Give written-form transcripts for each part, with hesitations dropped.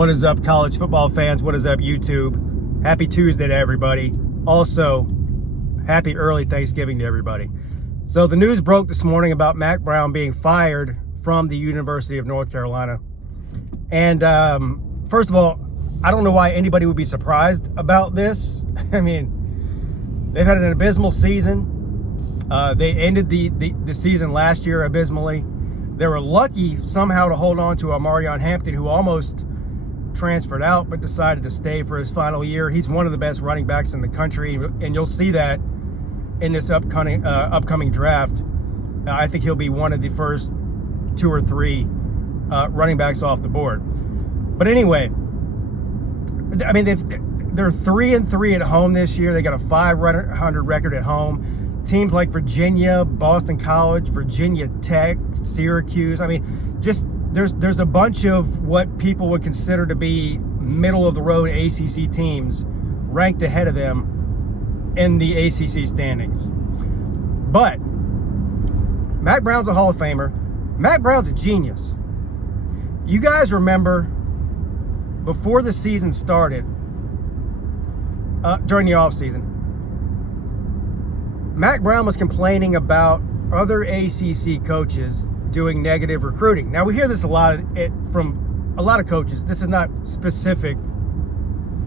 What is up, college football fans? What is up, YouTube? Happy Tuesday to everybody. Also, happy early Thanksgiving to everybody. So the news broke this morning about Mack Brown being fired from the University of North Carolina. And first of all, I don't know why anybody would be surprised about this. I mean, they've had an abysmal season. They ended the season last year abysmally. They were lucky somehow to hold on to Omarion Hampton, who almost transferred out but decided to stay for his final year. He's one of the best running backs in the country, and you'll see that in this upcoming draft. I think he'll be one of the first 2 or 3 running backs off the board. But anyway, I mean, they're 3-3 at home this year. They got a 500 record at home. Teams like Virginia, Boston College, Virginia Tech, Syracuse. I mean, just there's a bunch of what people would consider to be middle of the road ACC teams ranked ahead of them in the ACC standings. But Mack Brown's a Hall of Famer. Mack Brown's a genius. You guys remember before the season started, during the offseason, Mack Brown was complaining about other ACC coaches doing negative recruiting. Now, we hear this a lot from a lot of coaches. This is not specific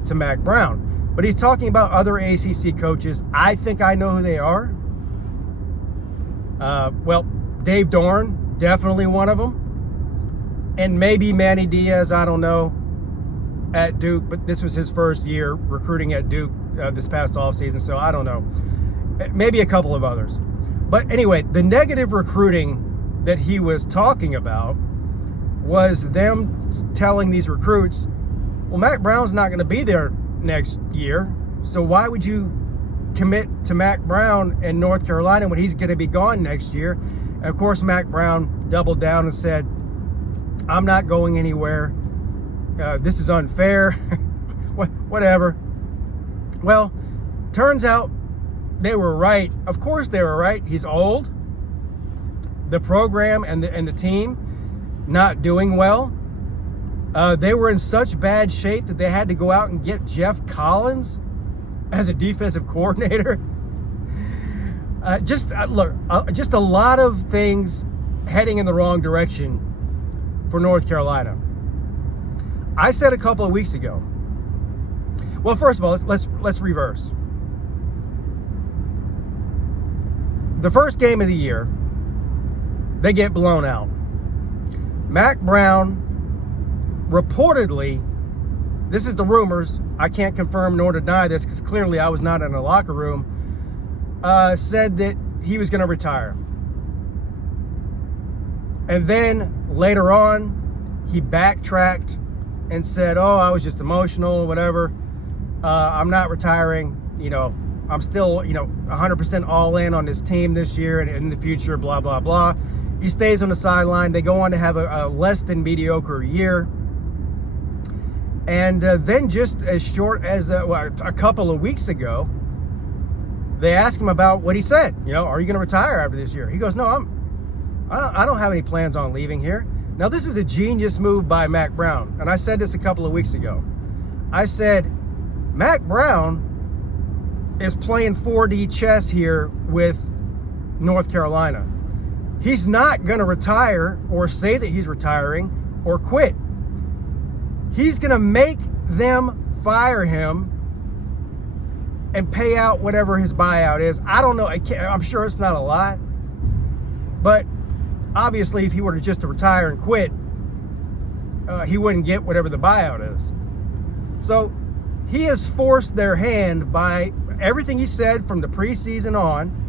to Mack Brown, but he's talking about other ACC coaches. I think I know who they are. Well, Dave Dorn, definitely one of them. And maybe Manny Diaz, I don't know, at Duke, but this was his first year recruiting at Duke this past offseason, so I don't know. Maybe a couple of others. But anyway, the negative recruiting that he was talking about was them telling these recruits, well, Mack Brown's not going to be there next year, so why would you commit to Mack Brown in North Carolina when he's going to be gone next year? And of course, Mack Brown doubled down and said, I'm not going anywhere. This is unfair. Whatever. Well, turns out they were right. Of course they were right. He's old. The program and the team not doing well. They were in such bad shape that they had to go out and get Jeff Collins as a defensive coordinator. Just a lot of things heading in the wrong direction for North Carolina. I said a couple of weeks ago. Well, first of all, let's reverse. The first game of the year, they get blown out. Mack Brown reportedly, this is the rumors, I can't confirm nor deny this because clearly I was not in the locker room, said that he was going to retire. And then later on, he backtracked and said, oh, I was just emotional, whatever. I'm not retiring. I'm still, 100% all in on this team this year and in the future, blah, blah, blah. He stays on the sideline. They go on to have a less than mediocre year. And then just as short as a couple of weeks ago, they asked him about what he said. Are you going to retire after this year? He goes, no, I don't have any plans on leaving here. Now, this is a genius move by Mack Brown. And I said this a couple of weeks ago. I said, Mack Brown is playing 4D chess here with North Carolina. He's not going to retire or say that he's retiring or quit. He's going to make them fire him and pay out whatever his buyout is. I don't know. I'm sure it's not a lot. But obviously, if he were just to retire and quit, he wouldn't get whatever the buyout is. So he has forced their hand by everything he said from the preseason on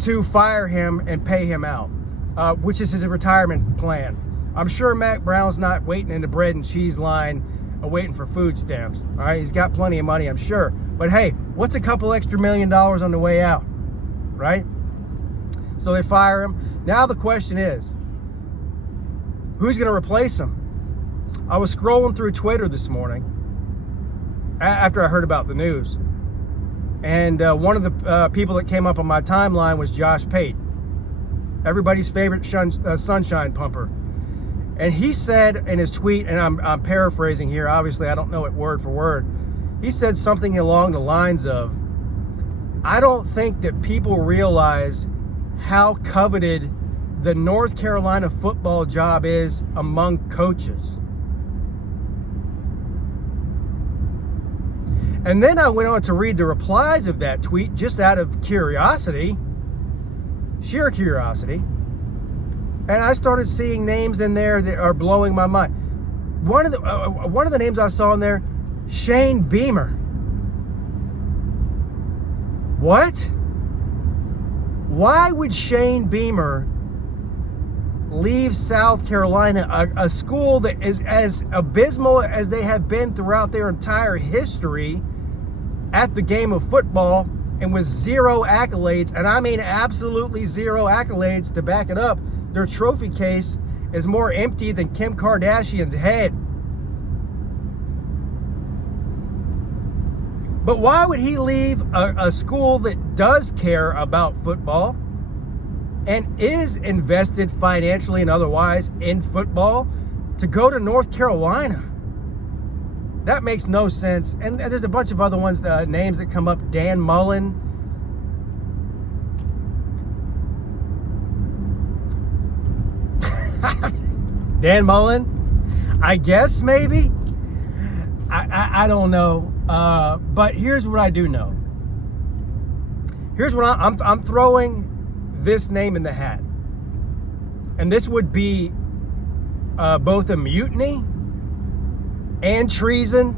to fire him and pay him out, which is his retirement plan. I'm sure Mack Brown's not waiting in the bread and cheese line waiting for food stamps. All right, he's got plenty of money, I'm sure. But hey, what's a couple extra $1 million on the way out, right? So they fire him. Now the question is, who's going to replace him? I was scrolling through Twitter this morning after I heard about the news. And one of the people that came up on my timeline was Josh Pate, everybody's favorite sunshine pumper. And he said in his tweet, and I'm paraphrasing here, obviously I don't know it word for word, he said something along the lines of, I don't think that people realize how coveted the North Carolina football job is among coaches. And then I went on to read the replies of that tweet just out of curiosity, sheer curiosity. And I started seeing names in there that are blowing my mind. One of the names I saw in there, Shane Beamer. What? Why would Shane Beamer leave South Carolina, a school that is as abysmal as they have been throughout their entire history at the game of football, and with zero accolades, and I mean absolutely zero accolades to back it up? Their trophy case is more empty than Kim Kardashian's head. But why would he leave a school that does care about football and is invested financially and otherwise in football to go to North Carolina? That makes no sense. And there's a bunch of other ones, names that come up. Dan Mullen. Dan Mullen, I guess, maybe. I don't know. But here's what I do know. Here's what I'm throwing this name in the hat. And this would be both a mutiny and treason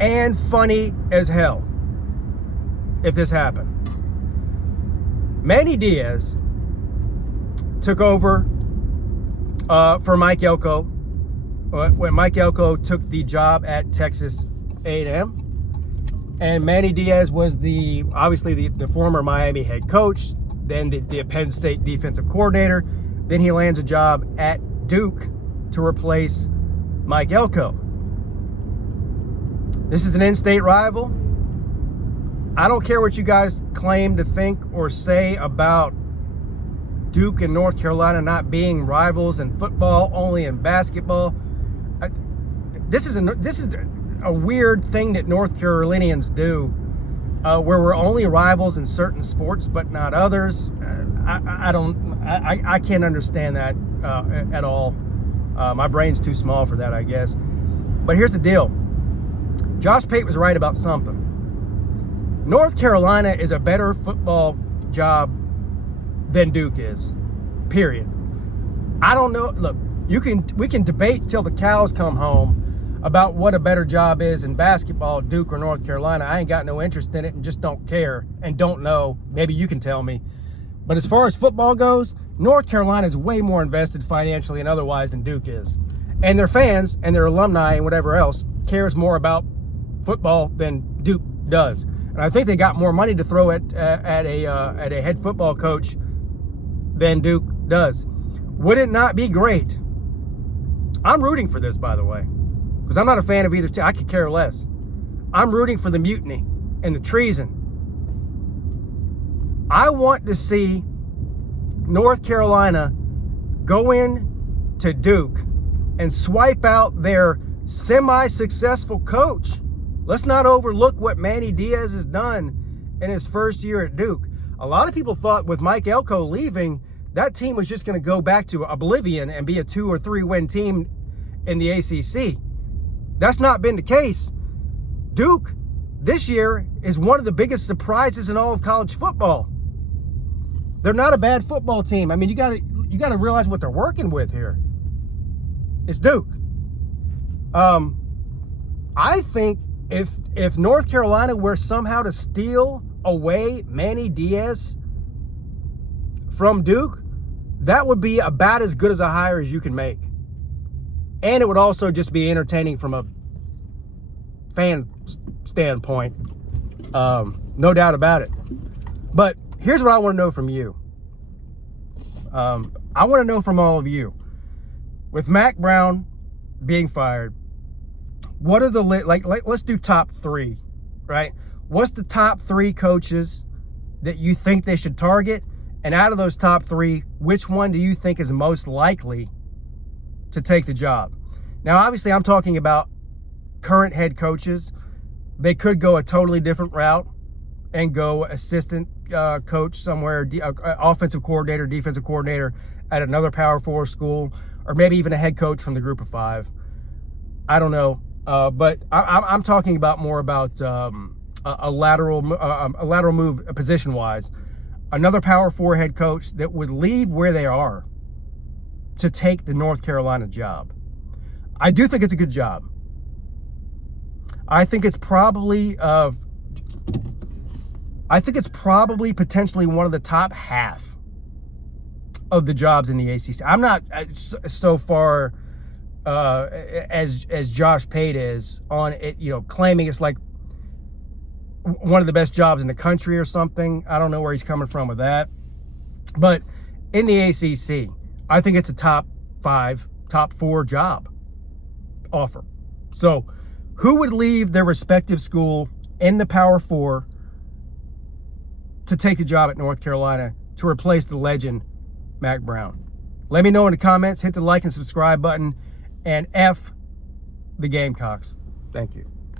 and funny as hell if this happened. Manny Diaz took over for Mike Elko when Mike Elko took the job at Texas A&M. And Manny Diaz was obviously the former Miami head coach, then the Penn State defensive coordinator. Then he lands a job at Duke to replace Mike Elko. This is an in-state rival. I don't care what you guys claim to think or say about Duke and North Carolina not being rivals in football, only in basketball. This is a weird thing that North Carolinians do, where we're only rivals in certain sports but not others. I can't understand that at all. My brain's too small for that, I guess. But here's the deal. Josh Pate was right about something. North Carolina is a better football job than Duke is. Period. I don't know. Look, we can debate till the cows come home about what a better job is in basketball, Duke or North Carolina. I ain't got no interest in it and just don't care and don't know. Maybe you can tell me. But as far as football goes, North Carolina is way more invested financially and otherwise than Duke is. And their fans and their alumni and whatever else cares more about football than Duke does. And I think they got more money to throw at a head football coach than Duke does. Would it not be great? I'm rooting for this, by the way, because I'm not a fan of either team. I could care less. I'm rooting for the mutiny and the treason. I want to see North Carolina go in to Duke and swipe out their semi-successful coach. Let's not overlook what Manny Diaz has done in his first year at Duke. A lot of people thought with Mike Elko leaving, that team was just going to go back to oblivion and be a 2 or 3 win team in the ACC. That's not been the case. Duke this year is one of the biggest surprises in all of college football. They're not a bad football team. I mean, you got to realize what they're working with here. It's Duke. I think if North Carolina were somehow to steal away Manny Diaz from Duke, that would be about as good as a hire as you can make. And it would also just be entertaining from a fan standpoint. No doubt about it. But here's what I want to know from you. I want to know from all of you. With Mack Brown being fired, what are the let's do top 3, right? What's the top 3 coaches that you think they should target? And out of those top 3, which one do you think is most likely to take the job. Now, obviously, I'm talking about current head coaches. They could go a totally different route and go assistant coach somewhere, offensive coordinator, defensive coordinator at another Power 4 school, or maybe even a head coach from the Group of 5. I don't know, but I'm talking about more about a lateral move, position-wise. Another Power 4 head coach that would leave where they are to take the North Carolina job. I do think it's a good job. I think it's probably potentially one of the top half of the jobs in the ACC. I'm not so far as Josh Pate is on it, claiming it's like one of the best jobs in the country or something. I don't know where he's coming from with that. But in the ACC, I think it's a top 5, top 4 job offer. So who would leave their respective school in the Power 4 to take the job at North Carolina to replace the legend, Mack Brown? Let me know in the comments. Hit the like and subscribe button. And F the Gamecocks. Thank you.